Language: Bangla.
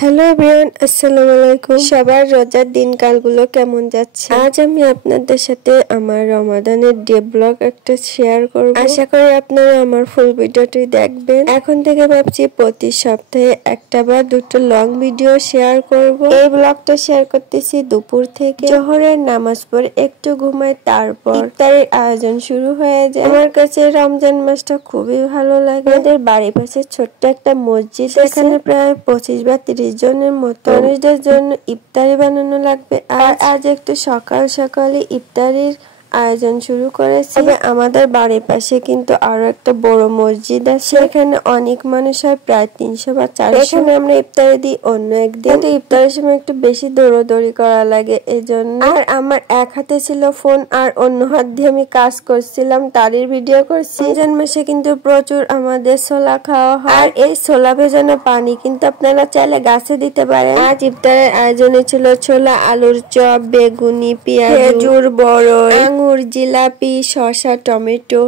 হ্যালো এভরিওয়ান, আসসালামু আলাইকুম। সবার রোজার দিনকালগুলো কেমন যাচ্ছে? আজ আমি আপনাদের সাথে আমার রমাদানের ডে ব্লগ একটা শেয়ার করব। আশা করি আপনারা আমার ফুল ভিডিওটি দেখবেন। এখন থেকে ভাবছি প্রতি সপ্তাহে একটা বা দুটো লং ভিডিও শেয়ার করব। এই ব্লগটা শেয়ার করতেছি দুপুর থেকে। জোহরের নামাজ পড়ে একটু ঘুমাই, তারপর ইফতারের আয়োজন শুরু হয়ে যায়। আমার কাছে রমজান মাসটা খুবই ভালো লাগে। আমাদের বাড়ির পাশে ছোট্ট একটা মসজিদ, এখানে প্রায় 25 বা 30 জনের মতো মানুষদের জন্য ইফতারি বানানো লাগবে। আর আজ একটু সকাল সকালে ইফতারির আয়োজন শুরু করেছে। তবে আমাদের বাড়ির পাশে কিন্তু আরো একটা বড় মসজিদ আছে, এখানে অনেক মানুষ হয়, প্রায় 300 বা 400। এখানে আমরা ইফতারি দিই অন্য একদিন। কিন্তু ইফতারের সময় একটু বেশি দৌড়াদৌড়ি করা লাগে, এজন্য। আর আমার এক হাতে ছিল ফোন আর অন্য হাত দিয়ে আমি কাজ করছিলাম, তারই ভিডিও করছি। রমজান মাসে কিন্তু প্রচুর আমাদের ছোলা খাওয়া হয়, আর এই ছোলা ভেজানো পানি কিন্তু আপনারা চাইলে গাছে দিতে পারেন। আজ ইফতারের আয়োজনে ছিল ছোলা, আলুর চপ, বেগুনি, পেঁয়াজ, খেজুর, বড়ই, আঙ্গুর, জিলাপি, শসা, টমেটো,